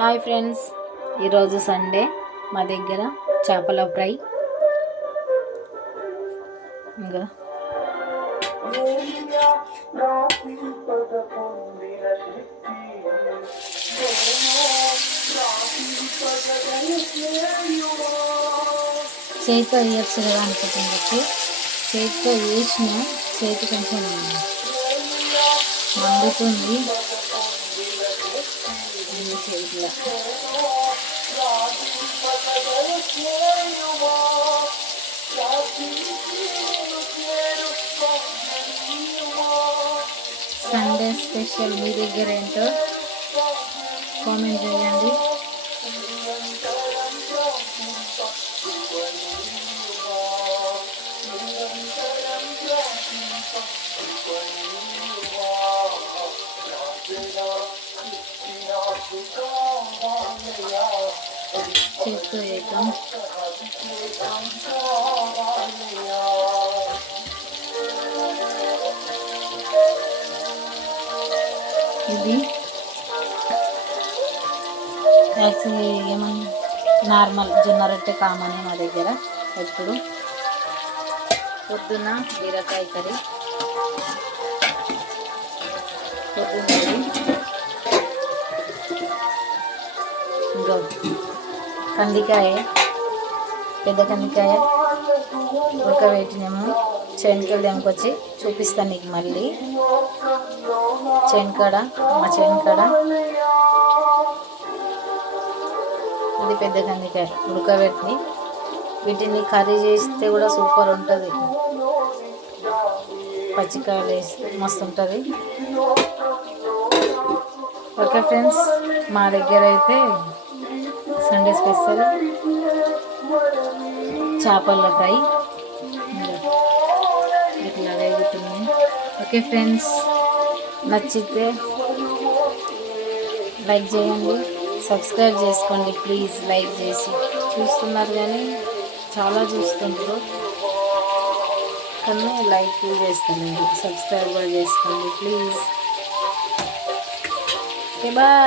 Hi friends, ఈరోజు Sunday మా దగ్గర చేపల ఫ్రై. ఇంకా చేతితో వేయచ్చు కదా అనుకుంటుంది. చేతితో వేసిన చేతి కొంచెం మండుతుంది. ఇట్లా సండే స్పెషల్ మీ దగ్గర ఏంటో కామెంట్ చేయండి. చేస్తూ వేద్దాం. ఇది యాక్చువల్లీ ఏమన్నా నార్మల్ జొన్న రొట్టె కామన్ మా దగ్గర ఎప్పుడు. పొద్దున్న బీరకాయ కర్రీ, ఇంకా కందికాయ, పెద్ద కందికాయ ఉడకబెట్టినాము. చెనకాయలు తెంకొచ్చి చూపిస్తాను నీకు మళ్ళీ. చెనకాడ, మా చెనకాడ ఇది పెద్ద కందికాయ ఉడకబెట్టి వీటిని కర్రీ చేస్తే కూడా సూపర్ ఉంటుంది. పచ్చికాయలు వేస్తే మస్తు ఉంటుంది. ఓకే ఫ్రెండ్స్, మా దగ్గర అయితే సండే స్పెషల్ చేపల ఫ్రై ఇట్లా వేగుతున్నాయి. ఓకే ఫ్రెండ్స్, నచ్చితే లైక్ చేయండి, సబ్స్క్రైబ్ చేసుకోండి ప్లీజ్. లైక్ చేసి చూస్తున్నారు కానీ చాలా చూస్తుంటారు కానీ లైక్ చేస్తానండి. సబ్స్క్రైబ్ కూడా చేసుకోండి ప్లీజ్. Okay bye.